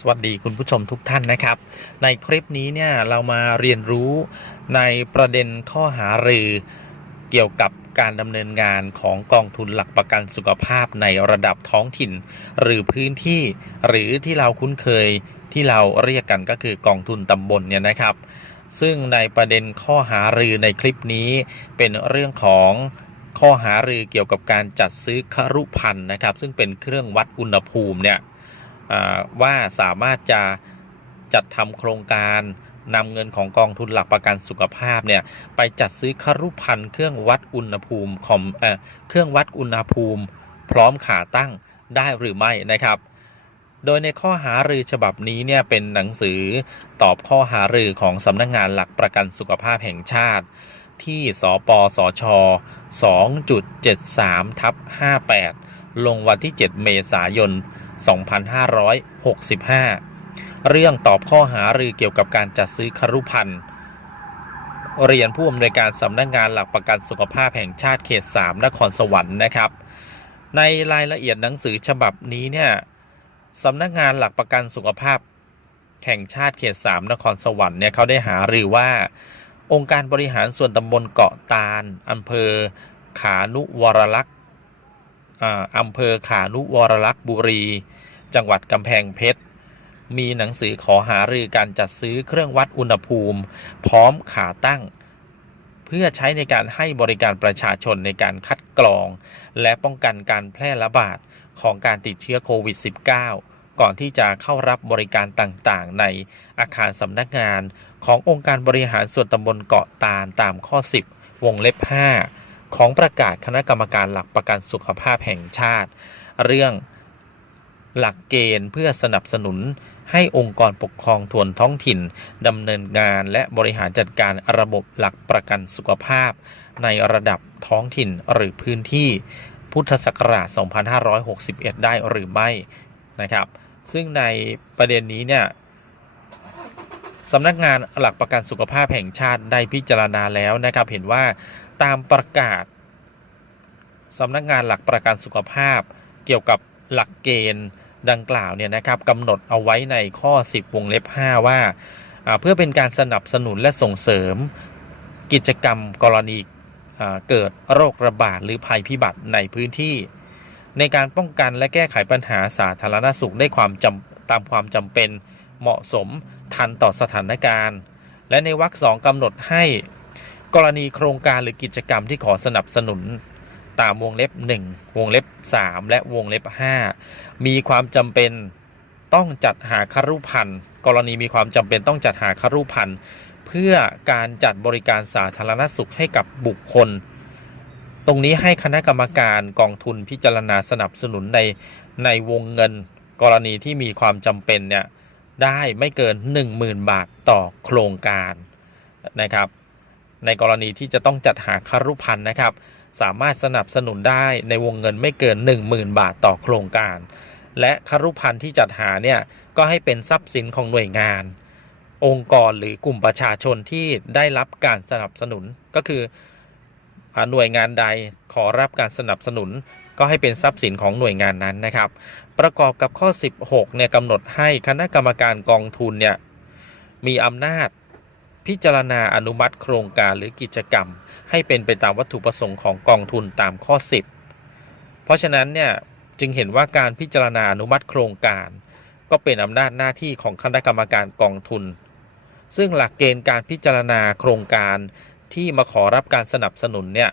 สวัสดีคุณผู้ชมทุกท่านนะครับ ในคลิปนี้เนี่ยเรามาเรียนรู้ในประเด็นข้อหารือเกี่ยวกับการดำเนินงานของกองทุนหลักประกันสุขภาพในระดับท้องถิ่น หรือพื้นที่ หรือที่เราคุ้นเคยที่เราเรียกกันก็คือกองทุนตำบลเนี่ยนะครับ ซึ่งในประเด็นข้อหารือในคลิปนี้เป็นเรื่องของข้อหารือเกี่ยวกับการจัดซื้อครุพันธ์นะครับ ซึ่งเป็นเครื่องวัดอุณหภูมิเนี่ย ว่าสามารถจะจัดทำโครงการนำเงินของกองทุนหลักประกันสุขภาพเนี่ยไปจัดซื้อครุพันธ์เครื่องวัดอุณหภูมิคอมเอ่อเครื่องวัดอุณหภูมิ พร้อมขาตั้งได้หรือไม่นะครับ โดยในข้อหารือฉบับนี้เนี่ยเป็นหนังสือตอบข้อหารือของสำนักงงานหลักประกันสุขภาพแห่งชาติ ที่สปสช 2.73ทับ58 ลงวันที่ 7 เมษายน 2565 เรื่องตอบข้อหารือเกี่ยวกับการจัดซื้อครุพันธ์เรียนผู้อำนวยการสำนักงงานหลักประกันสุขภาพแห่งชาติเขต 3 นครสวรรค์นะครับ ในรายละเอียดหนังสือฉบับนี้เนี่ยสำนักงานหลักประกันสุขภาพแห่งชาติเขต 3 นครสวรรค์เนี่ยเขาได้หารือว่า องค์การบริหารส่วนตำบลเกาะตาลอำเภอขานุวรลักษ์ อำเภอขานุวรลักษ์บุรี จังหวัดกำแพงเพชร มีหนังสือขอหารือการจัดซื้อเครื่องวัดอุณหภูมิ พร้อมขาตั้ง เพื่อใช้ในการให้บริการประชาชนในการคัดกรอง และป้องกันการแพร่ระบาดของการติดเชื้อโควิด -19 ก่อนที่จะเข้ารับบริการต่างๆ ในอาคารสำนักงานขององค์การบริหารส่วนตำบลเกาะตาลตามข้อ 10 วงเล็บ 5 ของประกาศคณะกรรมการหลักประกันสุขภาพแห่งชาติ เรื่องหลักเกณฑ์เพื่อสนับสนุนให้องค์กรปกครองส่วนท้องถิ่นดำเนินงานและบริหารจัดการระบบหลักประกันสุขภาพ ในระดับท้องถิ่นหรือพื้นที่พุทธศักราช 2561 ได้หรือไม่นะครับ ซึ่งในประเด็นนี้เนี่ยสำนักงานหลักประกันสุขภาพแห่งชาติได้พิจารณาแล้วนะครับ เห็นว่า ตามประกาศสำนักงานหลักประกันสุขภาพ เกี่ยวกับหลักเกณฑ์ดังกล่าวเนี่ยนะครับกำหนดเอาไว้ในข้อ 10 วงเล็บ 5 ว่า เพื่อเป็นการสนับสนุนและส่งเสริม กิจกรรมกรณีเกิดโรคระบาดหรือภัยพิบัติในพื้นที่ ในการป้องกันและแก้ไขปัญหาสาธารณสุขได้ความจำตามความจำเป็นเหมาะสมทันต่อสถานการณ์ และในวรรคสองกำหนดให้ กรณีโครงการหรือกิจกรรมที่ขอสนับสนุนตามวงเล็บ 1 วงเล็บ 3 และวงเล็บ 5 มีความจำเป็นต้องจัดหาคารุพันธ์กรณีมีความจำเป็นต้องจัดหาคารุพันธ์เพื่อการจัดบริการสาธารณสุขให้กับบุคคล ตรงนี้ให้คณะกรรมการกองทุนพิจารณาสนับสนุนในในวงเงิน กรณีที่มีความจำเป็นเนี่ยได้ไม่เกิน 10,000 บาทต่อโครงการนะครับ ในกรณีที่จะต้องจัดหาคารุพันธ์นะครับ สามารถสนับสนุนได้ในวงเงินไม่เกิน 10,000 บาทต่อโครงการ และคารุพันธ์ที่จัดหาเนี่ยก็ให้เป็นทรัพย์สินของหน่วยงาน องค์กรหรือกลุ่มประชาชนที่ได้รับการสนับสนุนก็คือหน่วยงานใดขอรับการสนับสนุน ก็ให้เป็นทรัพย์สินของหน่วยงานนั้นนะครับ ประกอบกับข้อ 16เนี่ยกำหนดให้คณะกรรมการกองทุนเนี่ยมีอำนาจ พิจารณาอนุมัติโครงการหรือกิจกรรม ให้เป็นไปตามวัตถุประสงค์ของกองทุนตามข้อ 10 เพราะฉะนั้นเนี่ยจึงเห็นว่าการพิจารณาอนุมัติโครงการ ก็เป็นอำนาจหน้าที่ของคณะกรรมการกองทุน ซึ่งหลักเกณฑ์การพิจารณาโครงการที่มาขอรับการสนับสนุนเนี่ย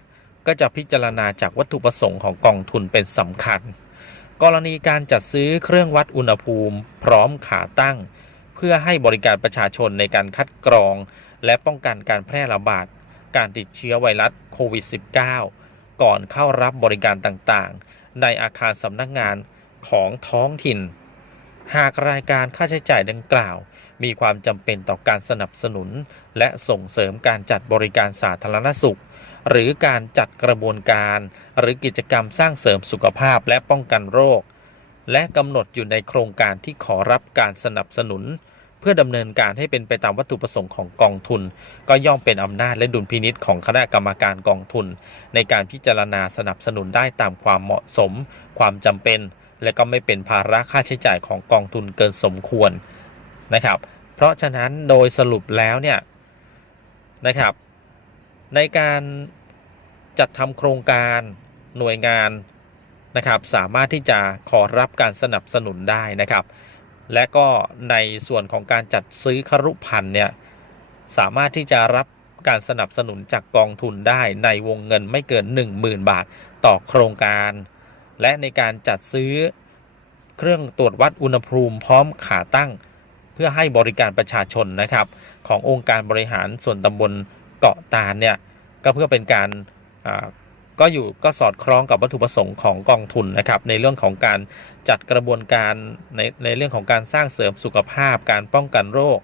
ก็จะพิจารณาจากวัตถุประสงค์ของกองทุนเป็นสำคัญ กรณีการจัดซื้อเครื่องวัดอุณหภูมิ พร้อมขาตั้ง พื่อให้บริการประชาชนในการคัดกรอง และป้องกันการแพร่ระบาด การติดเชื้อไวรัสโควิด -19 ก่อนเข้ารับบริการต่างๆ ในอาคารสำนักงานของท้องถิ่น หากรายการค่าใช้จ่ายดังกล่าว มีความจำเป็นต่อการสนับสนุน และส่งเสริมการจัดบริการสาธารณสุข หรือการจัดกระบวนการ หรือกิจกรรมสร้างเสริมสุขภาพและป้องกันโรคและกำหนดอยู่ในโครงการที่ขอรับการสนับสนุน พื่อดำเนินการให้เป็นไปตามวัตถุประสงค์ของกองทุน ก็ย่อมเป็นอำนาจและดุลพินิษของคณะกรรมการกองทุน ในการพิจารณาสนับสนุนได้ตามความเหมาะสม ความจำเป็น และก็ไม่เป็นภาระค่าใช้จ่ายของกองทุนเกินสมควรนะครับ เพราะฉะนั้นโดยสรุปแล้วเนี่ยนะครับ ในการจัดทำโครงการหน่วยงานนะครับ สามารถที่จะขอรับการสนับสนุนได้นะครับ และก็ในส่วนของการจัดซื้อครุพันธ์เนี่ยสามารถที่จะรับการสนับสนุนจากกองทุนได้ในวงเงินไม่เกิน 10,000 บาทต่อโครงการ และในการจัดซื้อเครื่องตรวจวัดอุณหภูมิพร้อมขาตั้ง เพื่อให้บริการประชาชนนะครับ ขององค์การบริหารส่วนตำบลเกาะตาลเนี่ยก็เพื่อเป็นการ ก็อยู่ก็สอดคล้องกับวัตถุประสงค์ของกองทุนนะครับในเรื่องของการจัดกระบวนการในในเรื่องของการสร้างเสริมสุขภาพการป้องกันโรค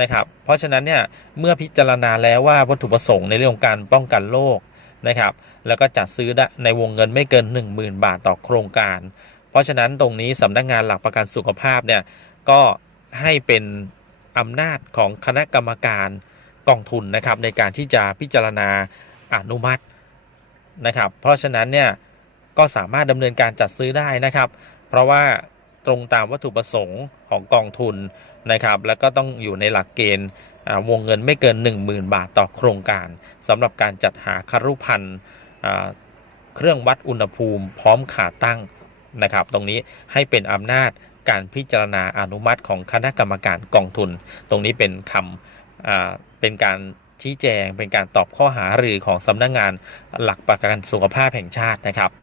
นะครับ เพราะฉะนั้นเนี่ยเมื่อพิจารณาแล้วว่าวัตถุประสงค์ในเรื่องของการป้องกันโรคนะครับแล้วก็จัดซื้อได้ในวงเงินไม่เกิน 10,000 บาทต่อโครงการ เพราะฉะนั้นตรงนี้สำนักงานหลักประกันสุขภาพเนี่ยก็ให้เป็นอำนาจของคณะกรรมการกองทุนนะครับในการที่จะพิจารณาอนุมัติ นะครับ เพราะฉะนั้นเนี่ยก็สามารถดำเนินการจัดซื้อได้นะครับ เพราะว่าตรงตามวัตถุประสงค์ของกองทุนนะครับ แล้วก็ต้องอยู่ในหลักเกณฑ์วงเงินไม่เกิน 10,000 บาทต่อโครงการสำหรับการจัดหาคารุพันธ์เครื่องวัดอุณหภูมิพร้อมขาตั้งนะครับ ตรงนี้ให้เป็นอำนาจการพิจารณาอนุมัติของคณะกรรมการกองทุน ตรงนี้เป็นคำเป็นการ ชี้แจงเป็นการตอบข้อหารือของสำนักงานหลักประกันสุขภาพแห่งชาตินะครับ